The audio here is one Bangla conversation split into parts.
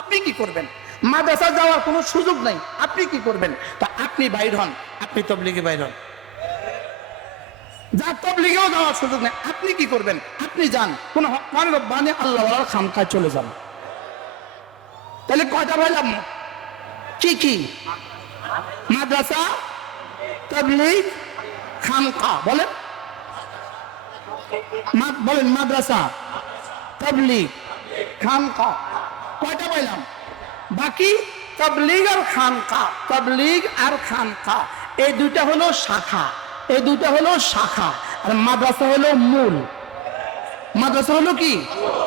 আপনি কি করবেন? মাদ্রাসা যাওয়ার কোনো সুযোগ নাই, আপনি কি করবেন? তা আপনি বাইর হন, আপনি তবলিগে বাইর হন। যার তবলিগেও যাওয়ার সুযোগ নেই, আপনি কি করবেন? আপনি যান, কোন মানে আল্লাহ খামখায় চলে যান। তাহলে কয়টা পাইলাম কি কি? মাদ্রাসা, তবলিগ খানকা বলেন। বলেন মাদ্রাসা, তবলিগ খানকা কয়টা পাইলাম? বাকি? তবলিগ আর খানকা, তবলিগ আর খানকা। এই দুইটা হলো শাখা, এই দুইটা হলো শাখা। আর মাদ্রাসা হলো মূল। মাদ্রাসা হলো কি?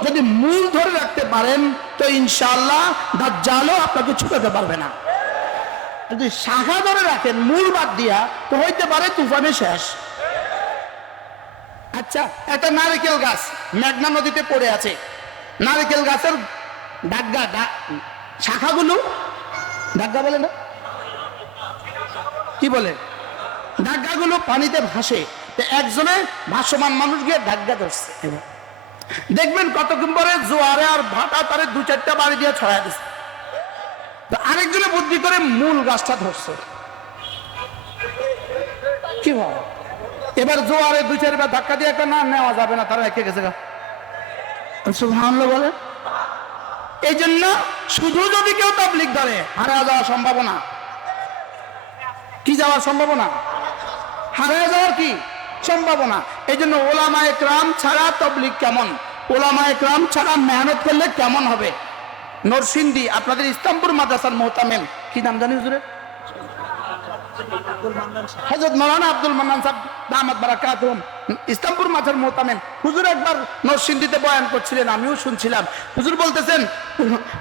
যদি মূল ধরে রাখতে পারেন, তো ইনশাআল্লাহ দাজ্জালও আপনাকে ছুটাতে পারবে না। যদি শাখা ধরে রাখেন, মূল বাদ দিয়া, তো হইতে পারে তুফানে শেষ। আচ্ছা একটা নারকেল গাছ মেঘনা নদীতে পড়ে আছে। নারকেল গাছের ডাগা ডা- শাখাগুলো? ডাগা বলে না? কি বলে? ডাগ্গাগুলো পানিতে ভাসে। একজনে ভাসমান মানুষ গিয়ে ডাগ্গা ধরছে। দেখবেন কতক্ষণ পরে জোয়ারে আর ভাটা তারে দু চারটা বাড়ি দিয়ে ছড়াই দিচ্ছে তো আরেকজনে বুদ্ধি করে মূল গাছটা ধরছে। কি ভাব এবার জোয়ারে দুই চারবার ধাক্কা দিয়ে একটা না নেওয়া যাবে না, তারা একে গেছে গা। সুবহানাল্লাহ বলে এই জন্য শুধু যদি কেউ তাবলিক ধরে হারা যাওয়ার সম্ভাবনা। কি যাওয়ার সম্ভাবনা? হারা যাওয়ার কি সম্ভাবনা? এই জন্য ওলামা একরাম ছাড়া তবলিক কেমন? ওলামা একরাম ছাড়া মেহনত করলে কেমন হবে? নরসিন্দি আপনাদের ইসলামপুর মাদ্রাসার মোহতামেম। কি নাম জানি হুজুরে হজরত মৌলানা আব্দুল সাহেব মাথার মোহতামেম হুজুর একবার নরসিংদীতে বয়ান করছিলেন, আমিও শুনছিলাম। হুজুর বলতেছেন,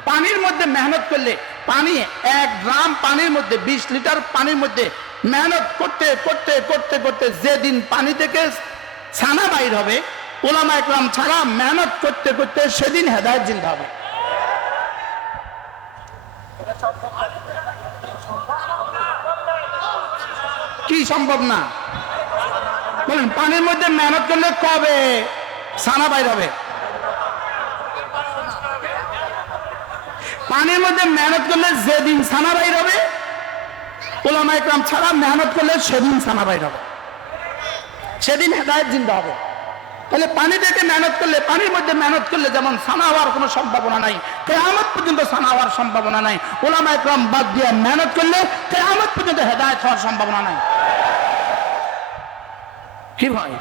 পানির মধ্যে মেহনত করলে পানি, এক গ্রাম পানির মধ্যে বিশ লিটার পানির মধ্যে মেহনত করতে করতে করতে করতে যেদিন পানি থেকে ছানা বাইর হবে, ওলামা একরাম ছাড়া মেহনত করতে করতে সেদিন হেদায়ত জিন্দা হবে। কি সম্ভব না? বলেন, পানির মধ্যে মেহনত করলে কবে? সানা বাইর হবে। পানির মধ্যে মেহনত করলে যেদিন সানা বাইর হবে ওলামা একরাম ছাড়া মেহনত করলে সেদিন সানা বাইর হবে। সেদিন হেদায়ত জিন্দা হবে। তাহলে পানি থেকে মেহনত করলে, পানির মধ্যে মেহনত করলে যেমন ছানা হওয়ার কোনো সম্ভাবনা নাই, কেয়ামত পর্যন্ত ছানা হওয়ার সম্ভাবনা নাই। ওলামা একরাম বাদ দিয়ে মেহনত করলে কেয়ামত পর্যন্ত হেদায়ত হওয়ার সম্ভাবনা নাই। কি ভাই?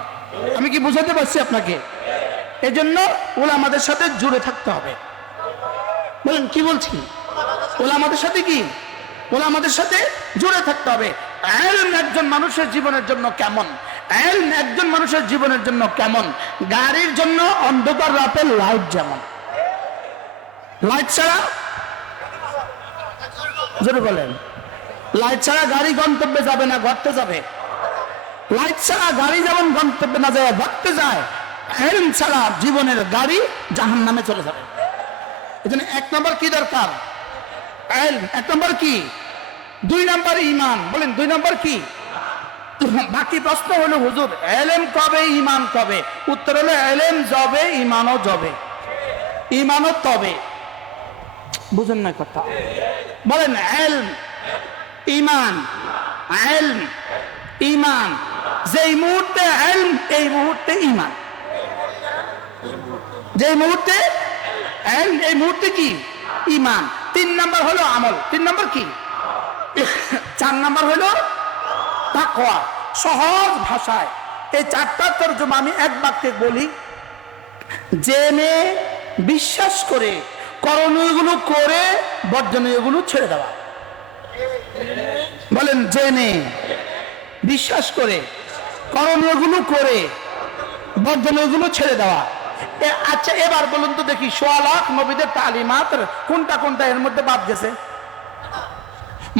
আমি কি বুঝাতে পারছি আপনাকে? এই জন্য ওলামাদের সাথে জুড়ে থাকতে হবে। বলেন, কি বলছি? ওলামাদের সাথে কি? ওলামাদের সাথে জুড়ে থাকতে হবে। একজন মানুষের জীবনের জন্য কেমন? এলম একজন মানুষের জীবনের জন্য কেমন? গাড়ির জন্য অন্ধকার রাতে লাইট যেমন। লাইট ছাড়া? জোরে বলেন। লাইট ছাড়া গাড়ি গন্তব্যে যাবে না ঘরতে যাবে। লাইট ছাড়া গাড়ি যেমন গন্তব্যে না যায় ঘরতে যায় হেলম ছাড়া জীবনের গাড়ি জাহান নামে চলে যাবে। এখানে এক নম্বর কি দরকার? এলম। এক নম্বর কি? দুই নম্বর ইমান বলেন, দুই নম্বর কি? বাকি প্রশ্ন হলো, হুজুর, এলেম কবে ইমান কবে? উত্তর হলো, এলেম যাবে ইমানও যাবে ইমানও তবে। বুঝেন না কথা। বলেন, এলম ইমান এলম ইমান যেই মুহূর্তে এলম, এই মুহূর্তে ইমান যে মুহূর্তে এলম, এই মুহূর্তে কি? ইমান তিন নাম্বার হলো আমল। তিন নাম্বার কি? চার নাম্বার হলো তাকওয়া, সহজ ভাষায়। এই চারটা তর্জমা আমি এক বাক্যে বলি। জেনে, বিশ্বাস করে, করণীয়গুলো করে, বর্জনীয়গুলো ছেড়ে দেওয়া। বলেন, জেনে, বিশ্বাস করে, করণীয়গুলো করে, বর্জনীয়গুলো ছেড়ে দেওয়া। আচ্ছা এবার বলুন তো দেখি, সোয়া লাখ নবীদের তালিমাত কোনটা কোনটা এর মধ্যে বাদ গেছে?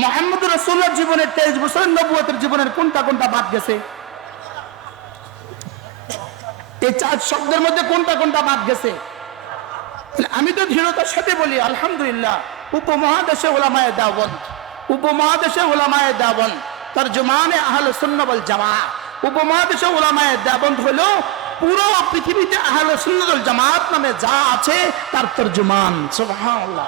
মোহাম্মদ রসুল্লার জীবনের তেইশ বছরের নবুয়তের জীবনের কোনটা কোনটা বাদ গেছে? এই চার শব্দের মধ্যে কোনটা কোনটা বাদ গেছে? আমি তো দৃঢ়তার সাথে বলি, আলহামদুলিল্লাহ, উপমহাদেশে ওলামায় দাবন উপমহাদেশে ওলামায় দাবন তার জমানে আহল সুন্নবল জামা উপমহাদেশে ওলামায় দাবন হলো পুরো পৃথিবীতে আহল সুন্নবল জামাত নামে যা আছে তার তর্জমান, সুবহানাল্লাহ।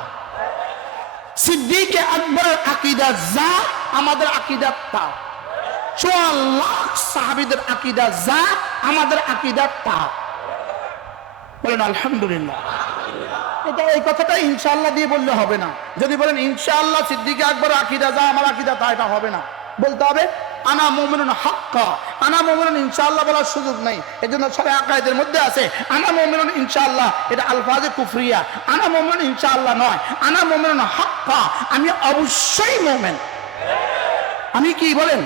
সিদ্দিক আকবরের আকিদা যা, আমাদের আকিদা তা। লাখ সাহাবিদের আকিদা যা, আমাদের আকিদা তা। বলেন, আলহামদুলিল্লাহ। এটা এই কথাটা ইনশাল্লাহ দিয়ে বললে হবে না। যদি বলেন ইনশাল্লাহ সিদ্দিকে আকবর আকিদা যা, আমার আকিদা তা, এটা হবে না। বলতে হবে আনা মোমিনুন হাক্কা আনা মোমিনুন ইনশাআল্লাহ বলার সুযোগ নেই। এই জন্য সবাই আকায়দের মধ্যে আছে। আনা মোমিনুন ইনশাল্লাহ এটা আলফাজে কুফরিয়া। আনা মোমিনুন ইনশাআল্লাহ নয়। আনা মোমিনুন হাক্কা আমি অবশ্যই মোমেন। আমি কি বলেন?